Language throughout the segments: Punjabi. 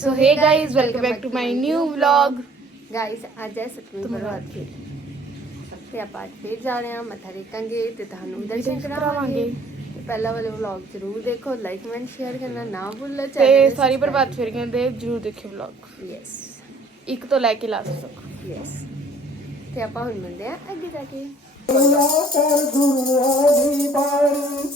So hey guys welcome back to my new vlog guys ਅੱਜ ਹੈ ਸਤਵੀਂ ਬਰਬਾਦ ਕੀ ਤੇ ਆਪਾਂ ਅੱਜ ਫੇਰ ਜਾ ਰਹੇ ਹਾਂ ਮੱਥਾ ਟੇਕਾਂਗੇ ਤੇ ਤੁਹਾਨੂੰ ਦਰਸ਼ਨ ਕਰਾਵਾਂਗੇ। ਤੇ ਪਹਿਲਾ ਵਾਲਾ ਵਲੌਗ ਜ਼ਰੂਰ ਦੇਖੋ ਲਾਈਕ ਕਮੈਂਟ ਸ਼ੇਅਰ ਕਰਨਾ ਨਾ ਭੁੱਲੋ ਤੇ ਸਾਰੀ ਬਰਬਾਦ ਫੇਰੀਆਂ ਦੇ ਜਰੂਰ ਦੇਖਿਓ ਵਲੌਗ ਯੈਸ ਇੱਕ ਤੋਂ ਲੈ ਕੇ ਲਾਸਟ ਤੱਕ ਯੈਸ ਤੇ ਆਪਾਂ ਹੁਣ ਮਿਲਦੇ ਆ ਅੱਗੇ ਜਾ ਕੇ ਕਰ ਗੁਰੂਆਂ ਦੀ ਬਾਣੀ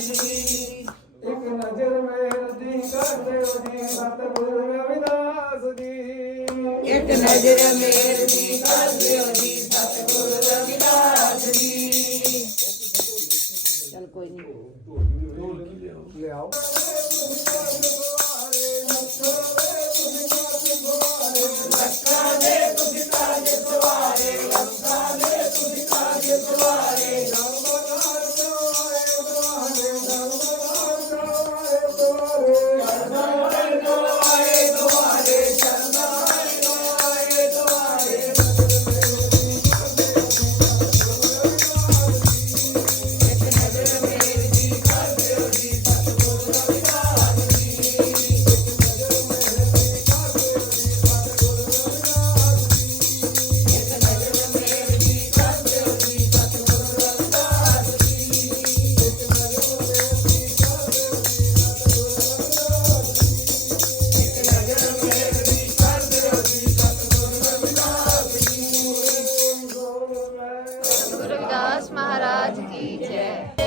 ਇੱਕ ਨਜ਼ਰ ਮੇਰ ਦੀ ਕਰ ਦਿਓ ਜੀ ਸਤਿਗੁਰ ਰਵਿਦਾਸ ਜੀ। ਇੱਕ ਨਜ਼ਰ ਮੇਰ ਦੀ ਕਰ ਦਿਓ ਜੀ दास महाराज की जय।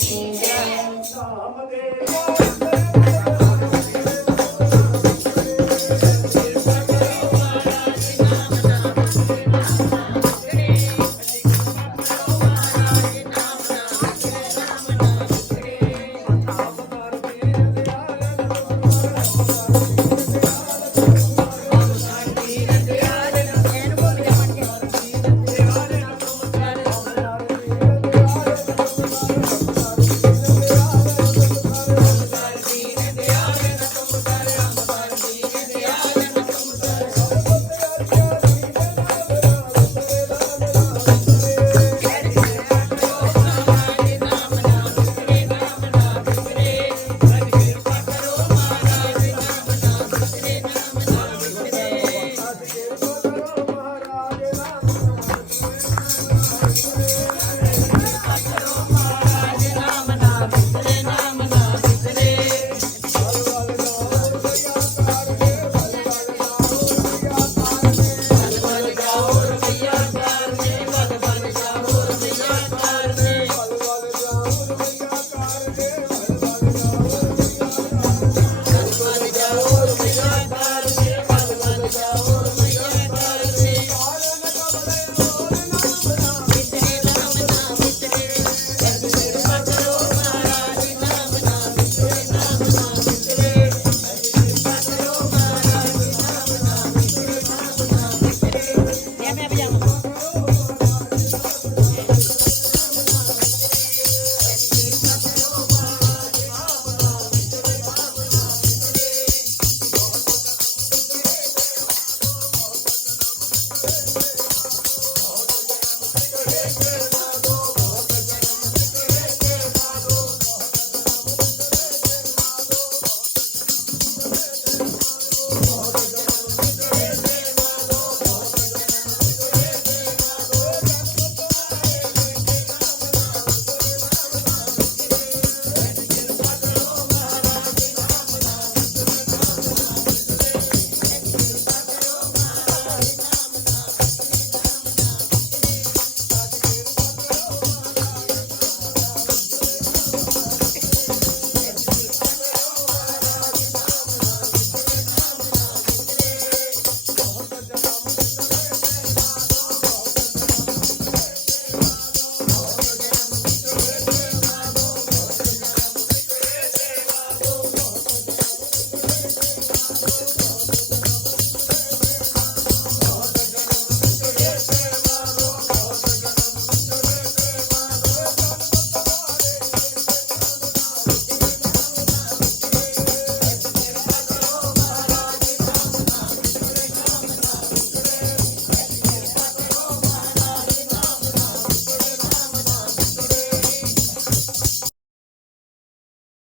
Thank.